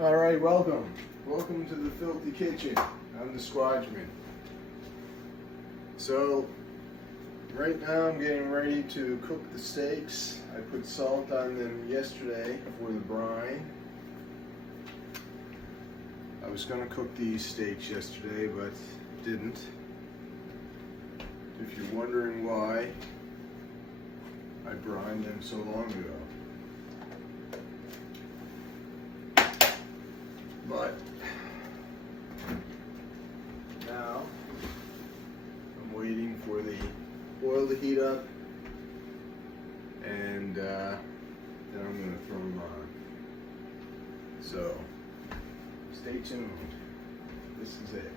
All right, welcome. Welcome to the filthy kitchen. I'm the Squadron. So, right now I'm getting ready to cook the steaks. I put salt on them yesterday for the brine. I was gonna cook these steaks yesterday, but didn't. If you're wondering why I brined them so long ago. But now I'm waiting for the oil to heat up, and then I'm going to throw them on. So stay tuned. This is it.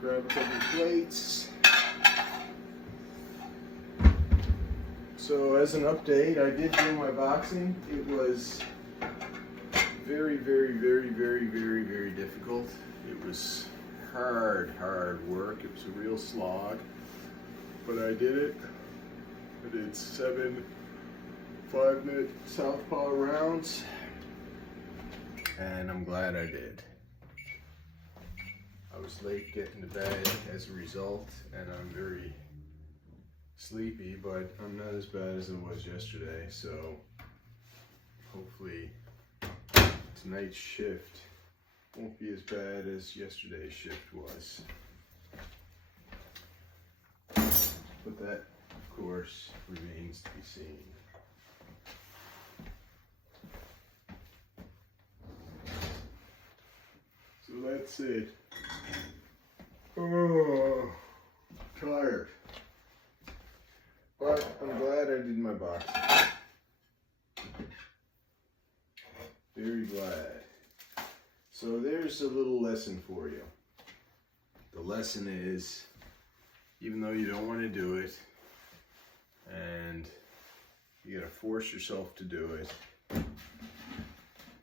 Grab a couple of plates. So as an update, I did do my boxing. It was very difficult. It was hard work. It was a real slog, but I did it. I did 7 5-minute southpaw rounds, and I'm glad I did. I was late getting to bed as a result, and I'm very sleepy, but I'm not as bad as I was yesterday, so hopefully tonight's shift won't be as bad as yesterday's shift was. But that, of course, remains to be seen. So that's it. Oh, tired. But I'm glad I did my boxing. Very glad. So there's a little lesson for you. The lesson is, even though you don't want to do it, and you gotta force yourself to do it,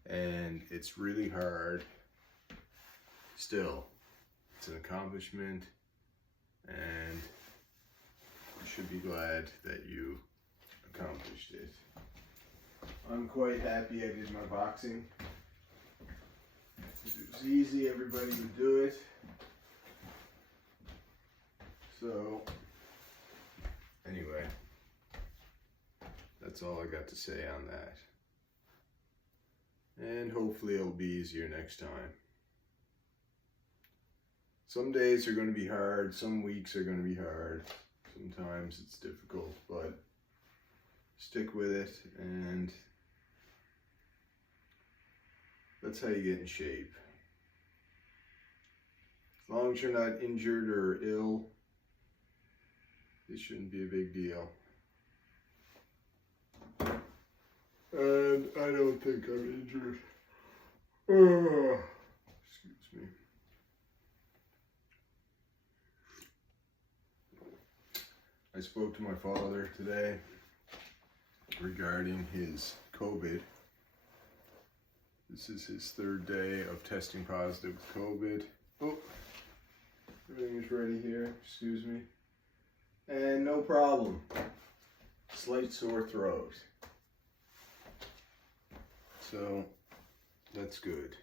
and it's really hard, still, it's an accomplishment, and you should be glad that you accomplished it. I'm quite happy I did my boxing. If it was easy, everybody would do it. So, anyway, that's all I got to say on that. And hopefully it'll be easier next time. Some days are going to be hard, some weeks are going to be hard. Sometimes it's difficult, but stick with it, and that's how you get in shape. As long as you're not injured or ill, it shouldn't be a big deal. And I don't think I'm injured. Oh, excuse me. I spoke to my father today regarding his COVID. This is his 3rd day of testing positive with COVID. Oh, everything is ready here, excuse me. And no problem. Slight sore throat. So, that's good.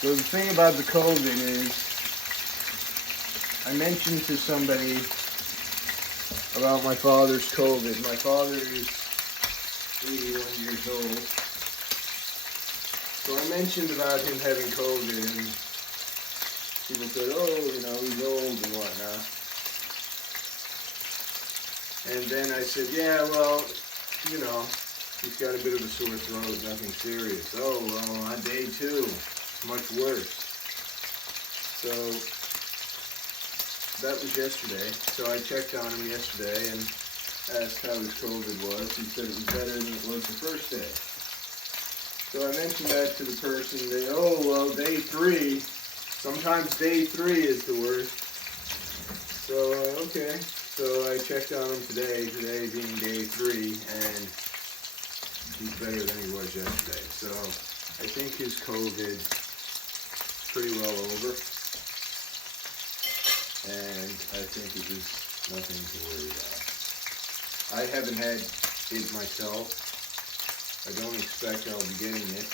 So the thing about the COVID is, I mentioned to somebody about my father's COVID. My father is 81 years old. So I mentioned about him having COVID, and people said, oh, you know, he's old and whatnot. And then I said, yeah, well, you know, he's got a bit of a sore throat, nothing serious. Oh, well, on day 2. Much worse. So that was yesterday. So I checked on him yesterday and asked how his COVID was. He said it was better than it was the first day. So I mentioned that to the person. They, oh, well, day 3. Sometimes day 3 is the worst. So, Okay, so I checked on him today being day 3, and he's better than he was yesterday. So I think his COVID's pretty well over, and I think it was nothing to worry about. I haven't had it myself. I don't expect I'll be getting it,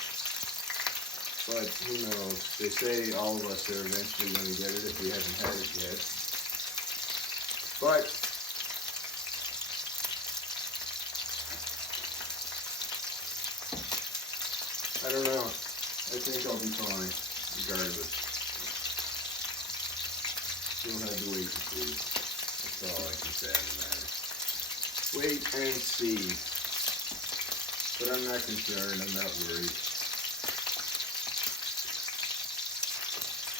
but who knows? They say all of us are eventually going to get it if we haven't had it yet. But I don't know. I think I'll be fine, regardless. We'll have to wait and see. That's all I can say on the matter. Wait and see. But I'm not concerned. I'm not worried.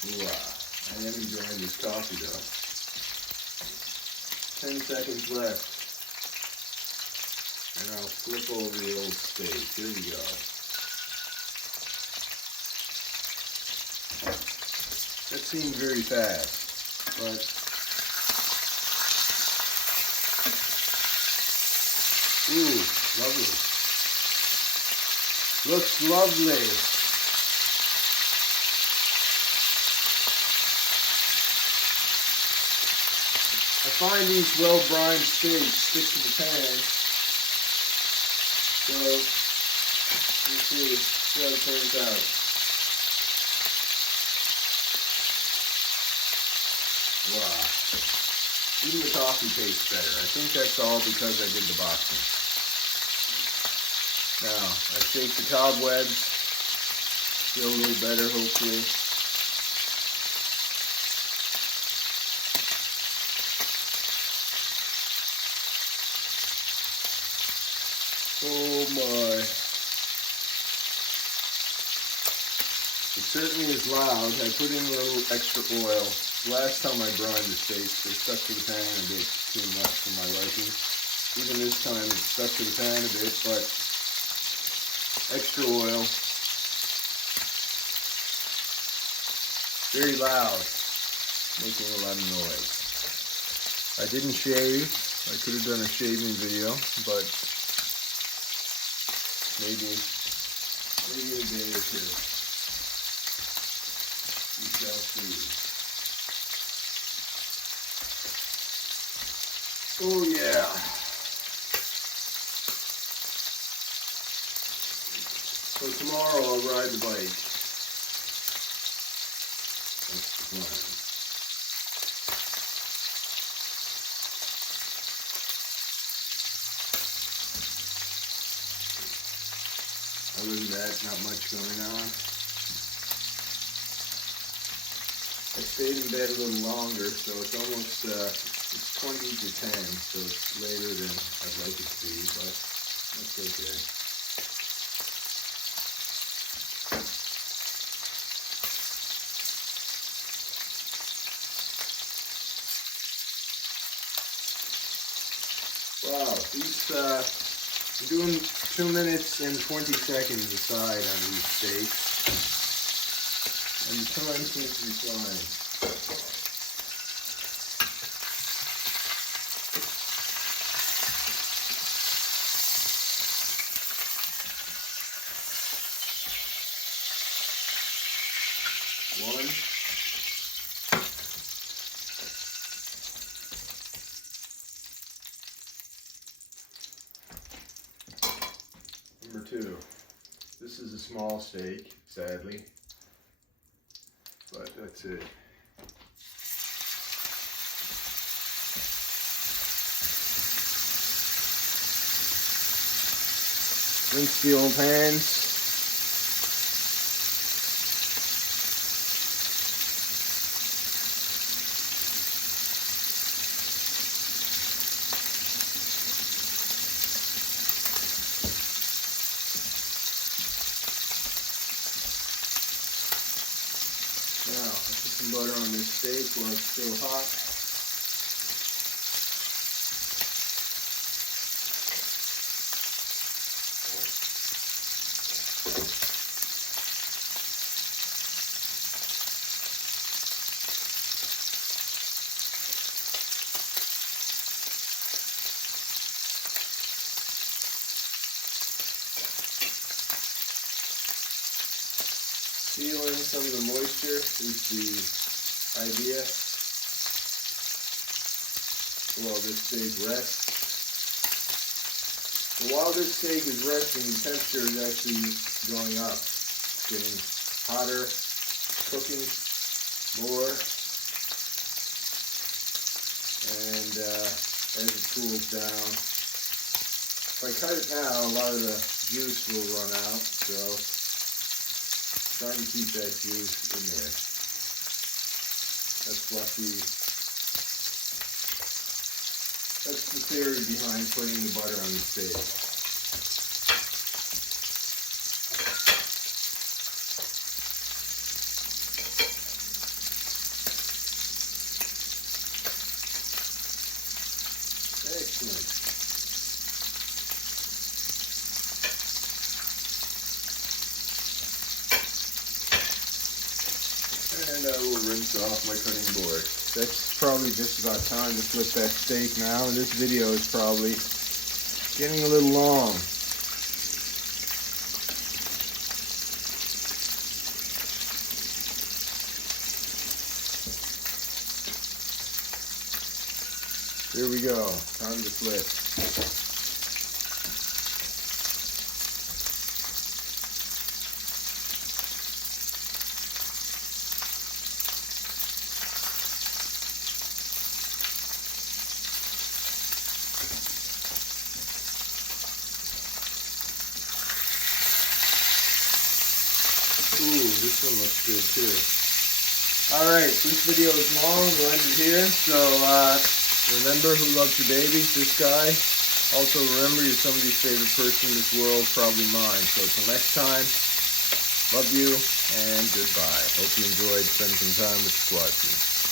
Ooh, I am enjoying this coffee, though. 10 seconds left. And I'll flip over the old steak. Here we go. That seemed very fast, but ooh, lovely. Looks lovely. I find these well-brined steaks stick to the pan. So, let's see how it turns out. Wow. Even the coffee tastes better. I think that's all because I did the boxing. Now, I shake the cobwebs. Feel a little better, hopefully. Oh my. It certainly is loud. I put in a little extra oil. Last time I brined the steaks, they stuck to the pan a bit too much for my liking. Even this time it stuck to the pan a bit, but extra oil. Very loud, making a lot of noise. I didn't shave. I could have done a shaving video, but maybe in a day or two. We shall see. Oh yeah. So tomorrow I'll ride the bike. That's the plan. Other than that, not much going on. I stayed in bed a little longer, so it's almost it's 20 to 10, so it's later than I'd like it to be, but that's okay. Wow, these I'm doing 2 minutes and 20 seconds aside on these steaks, and the time seems to be flying. One. Number 2. This is a small steak, sadly, but that's it. Rinse the old pans. Now, I put some butter on this steak while it's still hot. Sealing some of the moisture is the idea. While this steak rests. So while this steak is resting, the temperature is actually going up. It's getting hotter, cooking more. And as it cools down, if I cut it now, a lot of the juice will run out. So trying to keep that juice in there. That's fluffy. That's the theory behind putting the butter on the steak. Excellent. And I will rinse off my cutting board. That's probably just about time to flip that steak now, and this video is probably getting a little long. Here we go, time to flip. Ooh, this one looks good too. Alright, this video is long, we'll end it here. So, remember, who loves your baby? This guy. Also, remember, you're somebody's favorite person in this world, probably mine. So, till next time, love you, and goodbye. Hope you enjoyed spending some time with the squad team.